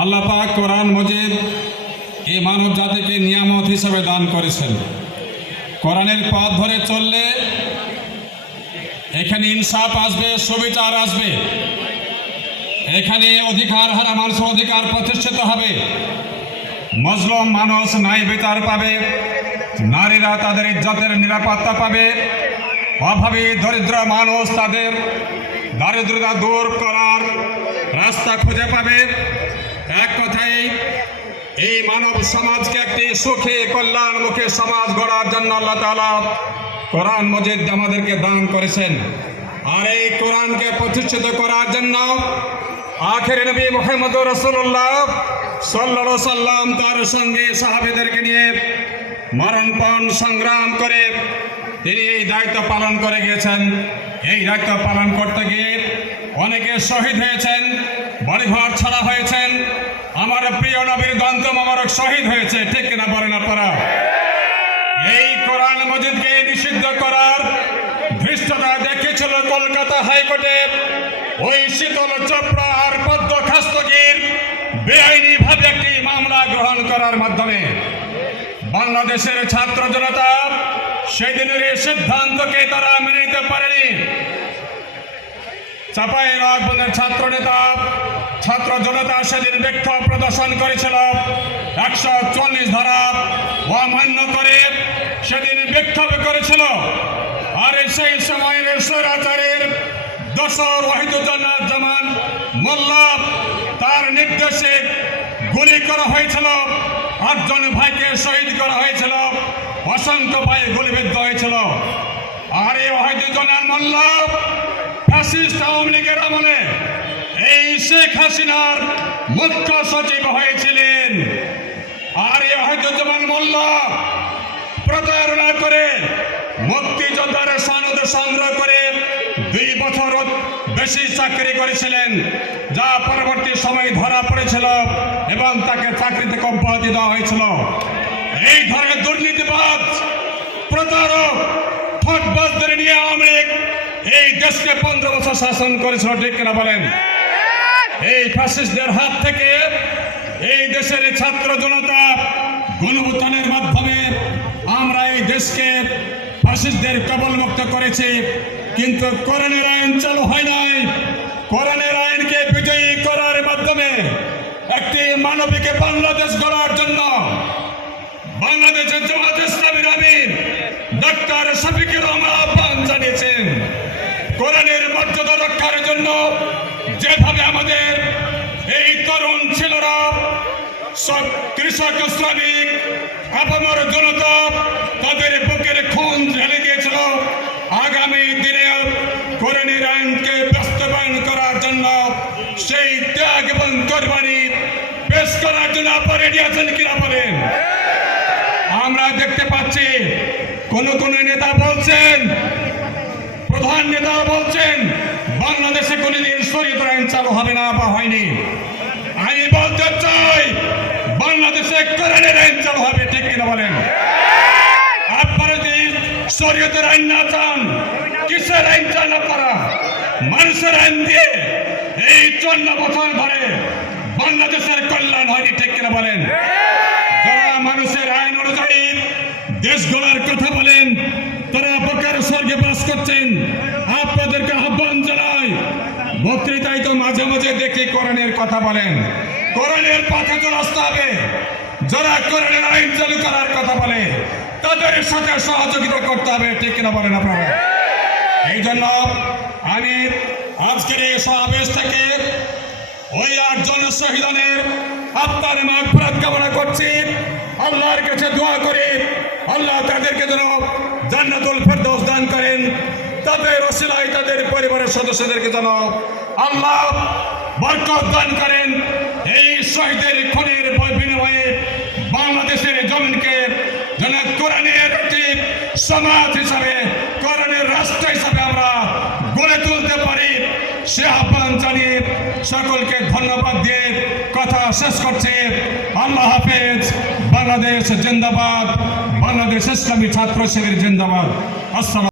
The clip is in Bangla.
আল্লাহ পাক কোরআন মজিদ এই মানব জাতিকে নিয়ামত হিসাবে দান করেছেন। কোরআনের পথ ধরে চললে এখানে ইনসাফ আসবে, সুবিচার আসবে। এখানে অধিকার হারা মানুষের অধিকার প্রতিষ্ঠিত হবে। মজলুম মানুষ ন্যায় বিচার পাবে, নারীরা তাদের ইজ্জতের নিরাপত্তা পাবে। অভাবী, দরিদ্র মানুষ তাদের দারিদ্রতা দূর করার রাস্তা খুঁজে পাবে। এক কথায়, এই মানব সমাজকে একটি সুখী কল্যাণমুখী সমাজ গড়ার জন্য আল্লাহ তাআলা কোরআন মজিদ আমাদেরকে দান করেছেন। আর এই কোরআনকে প্রতিষ্ঠিত করার জন্য আখের নবী মোহাম্মদ রসুল্লাহ সাল্লা সাল্লাম তার সঙ্গে সাহাবেদেরকে নিয়ে মরণপণ সংগ্রাম করে তিনি এই দায়িত্ব পালন করে গিয়েছেন। এই দায়িত্ব পালন করতে গিয়ে অনেকে শহীদ হয়েছেন বাড়িঘর ছাড়া হয়েছেন। আমার প্রিয় নবীর দন্ত মোবারক শহীদ হয়েছে, ঠিক কিনা বলেন আপনারা? এই কোরআন মজিদকে নিষিদ্ধ করার ধৃষ্টতা দেখিয়েছিল কলকাতা হাইকোর্টে। ওই শীতল চোপড়া আর পদ্ম খাস্তগির বেআইনি ভাবে একটি মামলা গ্রহণ করার মাধ্যমে বাংলাদেশের ছাত্র জনতা সেদিনের এই সিদ্ধান্তকে তারা মেনে নিতে পারেনি। চাপাই নবাবগঞ্জের ছাত্র নেতা, ছাত্র জনতা সেদিন বিক্ষোভ প্রদর্শন করেছিল। একশো চল্লিশ ধারা অমান্য করে সেদিন বিক্ষোভ করেছিল। আর সেই সময়ের স্বৈরাচারের দশর ওয়াহিদুজ্জামান জামান মোল্লা, তার নির্দেশে গুলি করা হয়েছিল। আটজন ভাইকে শহীদ করা হয়েছিল। অসংখ্য ভাই গুলিবিদ্ধ হয়েছিল। আর এই ওয়াহিদুজ্জামান মোল্লা ফ্যাসিস্ট আওয়ামী লীগের আমলে এই শেখ হাসিনার মুখ্য সচিব হয়েছিলেন। আর এই ওয়াহিদুজ্জামান মোল্লা প্রতারণা করে, মুক্তিযোদ্ধার সনদ সংগ্রহ করে দুই বছর বেশি চাকরি করেছিলেন, যা পরবর্তী সময় ধরা পড়েছিল এবং তাকে চাকরিতে অব্যাহতি দেওয়া হয়েছিল। এই ধরনের দুর্নীতিবাদ প্রতারক ঠকবাজদের নিয়ে আওয়ামী লীগ এই দেশকে পনেরো বছর শাসন করেছিল, ঠিক কিনা বলেন? এই ফ্যাসিস্টদের হাত থেকে এই দেশের ছাত্র জনতা গণভূতানের মাধ্যমে আমরা এই দেশকে ফ্যাসিস্টদের কবলমুক্ত করেছি। কিন্তু করণের আইন চালু হয় নাই। করণের আইনকে বিজয়ী করার মাধ্যমে একটি মানবিক বাংলাদেশ গড়ার জন্য বাংলাদেশের জামাত ইসলামীর আমির ডক্টর শফিকুর রহমান আহ্বান জানিয়েছেন। কোরআনের মর্যাদা রক্ষার জন্য যেভাবে আমাদের এই তরুণ ছেলেরা সব কৃষক, শ্রমিক, আপামর জনতা তাদের বুকের খুন ঢেলে দিয়েছিল, আগামী দিনে কোরআনের আইনকে বাস্তবায়ন করার জন্য সেই ত্যাগ এবং কোরবানি পেশ করার জন্য আপনারা রেডি আছেন কিনা বলেন? আমরা দেখতে পাচ্ছি, কোন কোন নেতা বলছেন, প্রধান নেতা বলছেন, বাংলাদেশে কোনদিন শরীয়ত আইন চালু হবে না বা হয়নি। আমি বলতে চাই, বাংলাদেশে কোরআনের আইন চালু হবে, ঠিক কিনা বলেন? শরীয়তের আইন না চান, কিসের আইন চান আপনারা? মানুষের আইন দিয়ে এই চন্ন বছর ধরে বাংলাদেশের কল্যাণ হয়নি, ঠিক কিনা বলেন? যারা মানুষের আইন অনুযায়ী দেশ গড়ার কথা বলেন, তারা প্রকার স্বর্গে বাস করছেন। আপনাদেরকে আহ্বান জানাই, বক্তৃতায় তো মাঝে মাঝে দেখি কোরআনের কথা বলেন। কোরআনের পথে তো রাস্তা হবে। যারা কোরআনের আইন চালু করার কথা বলে, তাদের সাথে সহযোগিতা করতে হবে। ঠিক কিনা বলেন আপনারা? এই জন্য আমি আজকের এই সমাবেশ থেকে ওই আটজন শহীদনের আত্মার মাগফিরাত কামনা করছি। আল্লাহর কাছে দোয়া করি আল্লাহ তাদেরকে যেন জান্নাতুল ফেরদৌস দান করেন। তাদের ওসিলায় তাদের পরিবারের সদস্যদেরকে যেন আল্লাহ বরকত দান করেন। এই শহীদের খুনের বিনিময়ে বাংলাদেশের জমিনকে যেন কোরআনের একটি সমাজ হিসাবে, কোরআনের রাষ্ট্র হিসাবে আমরা গড়ে তুলতে পারি, সে আহ্বান জানিয়ে সকলকে ধন্যবাদ দিয়ে কথা শেষ করছে। আল্লাহ হাফেজ। বাংলাদেশ জিন্দাবাদ। বাংলাদেশ ইসলামী ছাত্র শিবির জিন্দাবাদ। আসসালাম।